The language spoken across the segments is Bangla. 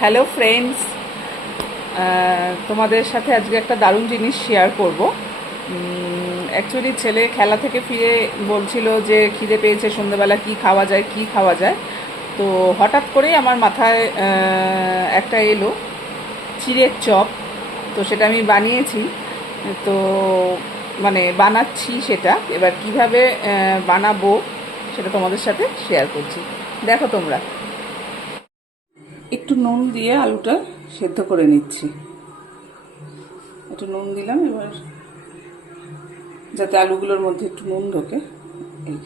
হ্যালো ফ্রেন্ডস, তোমাদের সাথে আজকে একটা দারুণ জিনিস শেয়ার করব। অ্যাকচুয়ালি ছেলে খেলা থেকে ফিরে বলছিল যে খিদে পেয়েছে, সন্ধ্যেবেলা কি খাওয়া যায় কি খাওয়া যায়। তো হঠাৎ করেই আমার মাথায় একটা এলো চিড়ের চপ। তো সেটা আমি বানিয়েছি। তো মানে বানাচ্ছি সেটা, এবার কিভাবে বানাবো সেটা তোমাদের সাথে শেয়ার করছি, দেখো তোমরা। একটু নুন দিয়ে আলুটা সেদ্ধ করে নিচ্ছি। একটু নুন দিলাম, এবার যাতে আলুগুলোর মধ্যে একটু নুন ঢোকে, এই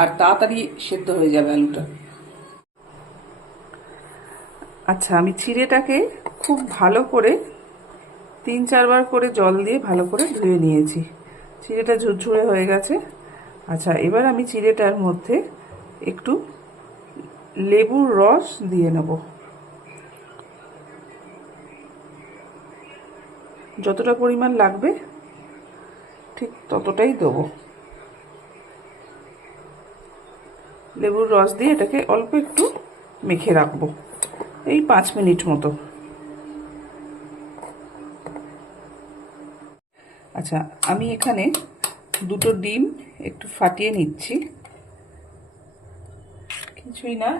আর তাড়াতাড়ি সেদ্ধ হয়ে যাবে আলুটা। আচ্ছা, আমি চিড়েটাকে খুব ভালো করে 3-4 বার করে জল দিয়ে ভালো করে ধুয়ে নিয়েছি। চিড়েটা ঝুরঝুরে হয়ে গেছে। আচ্ছা, এবার আমি চিড়েটার মধ্যে একটু লেবুর রস দিয়ে নেব। যতটা পরিমাণ লাগবে ঠিক ততটাই দেবো। লেবুর রস দিয়ে এটাকে অল্প একটু মেখে রাখবো, এই 5 মিনিট মতো। আচ্ছা, আমি এখানে 2টো ডিম একটু ফাটিয়ে নিচ্ছি। কিছুই না,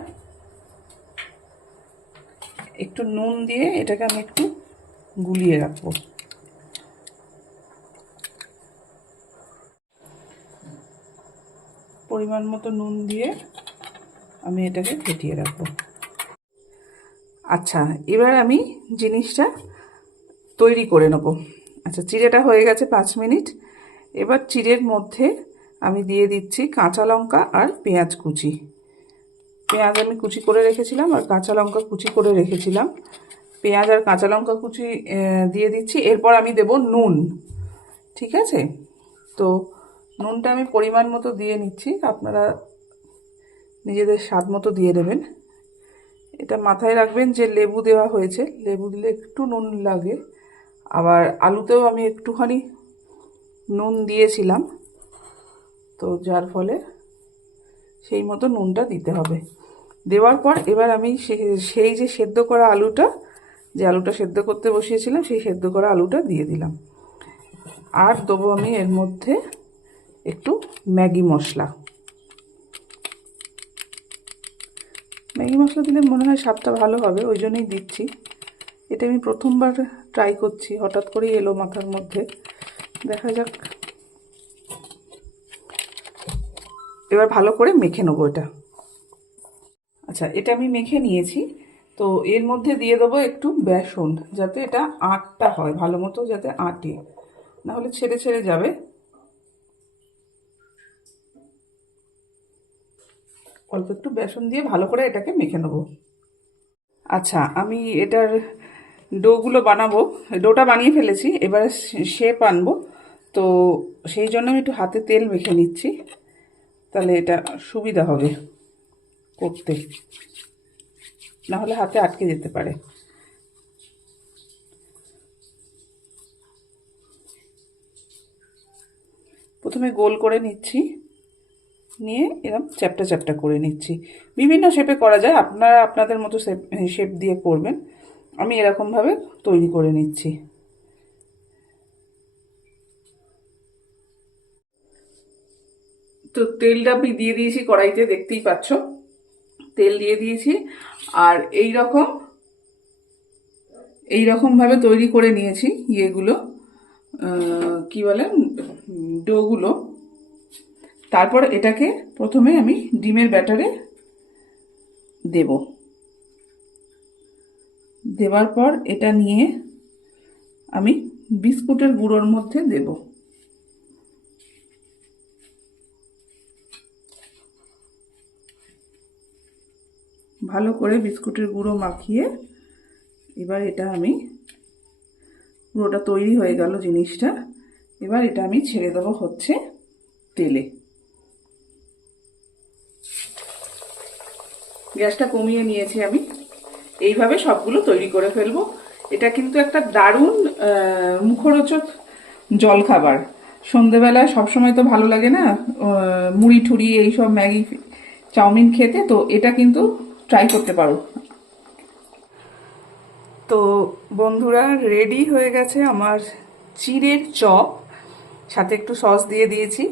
একটু নুন দিয়ে এটাকে আমি একটু গুলিয়ে রাখবো। পরিমাণ মতো নুন দিয়ে আমি এটাকে ফেটিয়ে রাখবো। আচ্ছা, এবার আমি জিনিসটা তৈরি করে নেব। আচ্ছা, চিড়েটা হয়ে গেছে 5 মিনিট। এবার চিড়ের মধ্যে আমি দিয়ে দিচ্ছি কাঁচা লঙ্কা আর পেঁয়াজ কুচি। পেঁয়াজ আমি কুচি করে রেখেছিলাম আর কাঁচা লঙ্কা কুচি করে রেখেছিলাম। পেঁয়াজ আর কাঁচা লঙ্কা কুচি দিয়ে দিচ্ছি। এরপর আমি দেব নুন। ঠিক আছে, তো নুনটা আমি পরিমাণ মতো দিয়ে নিচ্ছি, আপনারা নিজেদের স্বাদ মতো দিয়ে দেবেন। এটা মাথায় রাখবেন যে লেবু দেওয়া হয়েছে, লেবু দিলে একটু নুন লাগে। আবার আলুতেও আমি একটুখানি নুন দিয়েছিলাম, তো যার ফলে সেই মতো নুনটা দিতে হবে। দেওয়ার পর এবার আমি সেই যে সেদ্ধ করা আলুটা, যে আলুটা সেদ্ধ করতে বসিয়েছিলাম, সেই সেদ্ধ করা আলুটা দিয়ে দিলাম। আর দেবো আমি এর মধ্যে একটু ম্যাগি মশলা। ম্যাগি মশলা দিলে মনে হয় স্বাদটা ভালো হবে, ওই জন্যই দিচ্ছি। এটা আমি প্রথমবার ট্রাই করছি, হঠাৎ করেই এলো মাথার মধ্যে, দেখা যাক। এবার ভালো করে মেখে নেবো এটা। আচ্ছা, এটা আমি মেখে নিয়েছি। তো এর মধ্যে দিয়ে দেবো একটু বেসন, যাতে এটা আটটা হয় ভালো মতো, যাতে আটে, নাহলে ছেড়ে ছেড়ে যাবে। অল্প একটু বেসন দিয়ে ভালো করে এটাকে মেখে নেব। আচ্ছা, আমি এটার ডোগুলো বানাবো। ডোটা বানিয়ে ফেলেছি, এবারে শেপ আনবো। তো সেই জন্য আমি একটু হাতে তেল মেখে নিচ্ছি, তাহলে এটা সুবিধা হবে করতে, নাহলে হাতে আটকে যেতে পারে। প্রথমে গোল করে নিচ্ছি, নিয়ে এরকম চ্যাপ্টা চ্যাপ্টা করে নিচ্ছি। বিভিন্ন শেপে করা যায়, আপনারা আপনাদের মতো শেপ দিয়ে করবেন। আমি এরকমভাবে তৈরি করে নিচ্ছি। তো তেলটা আমি দিয়ে দিয়েছি কড়াইতে, দেখতেই পাচ্ছ তেল দিয়ে দিয়েছি। আর এই রকম ভাবে তৈরি করে নিয়েছি ইয়েগুলো, কি বলে, ডোগুলো। তারপর এটাকে প্রথমে আমি ডিমের ব্যাটারে দেব। দেওয়ার পর এটা নিয়ে আমি বিস্কুটের গুঁড়োর মধ্যে দেব। ভালো করে বিস্কুটের গুঁড়ো মাখিয়ে এবার এটা আমি, পুরোটা তৈরি হয়ে গেল জিনিসটা। এবার এটা আমি ছেড়ে দেবো হচ্ছে তেলে। গ্যাসটা কমিয়ে নিয়েছি আমি। এইভাবে সবগুলো তৈরি করে ফেলবো। এটা কিন্তু একটা দারুণ মুখরোচক জলখাবার। সন্ধেবেলায় সবসময় তো ভালো লাগে না মুড়ি ঠুড়ি এইসব ম্যাগি চাউমিন খেতে, তো এটা কিন্তু ট্রাই করতে পারো। তো বন্ধুরা, রেডি হয়ে গেছে আমার চিড়ের চপ, সাথে একটু সস দিয়ে দিয়েছি।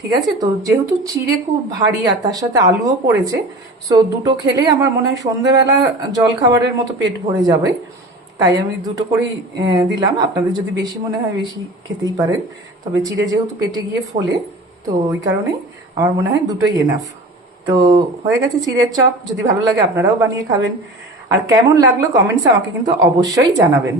ঠিক আছে, তো যেহেতু চিড়ে খুব ভারী আর তার সাথে আলুও পড়েছে, সো দুটো খেলেই আমার মনে হয় সন্ধেবেলা জল খাবারের মতো পেট ভরে যাবে। তাই আমি দুটো করেই দিলাম। আপনাদের যদি বেশি মনে হয় বেশি খেতেই পারেন, তবে চিড়ে যেহেতু পেটে গিয়ে ফোলে, তো ওই কারণে আমার মনে হয় দুটোই এনাফ। তো হয়ে গেছে চিড়ের চপ। যদি ভালো লাগে আপনারাও বানিয়ে খাবেন। আর কেমন লাগলো কমেন্টসে আমাকে কিন্তু অবশ্যই জানাবেন।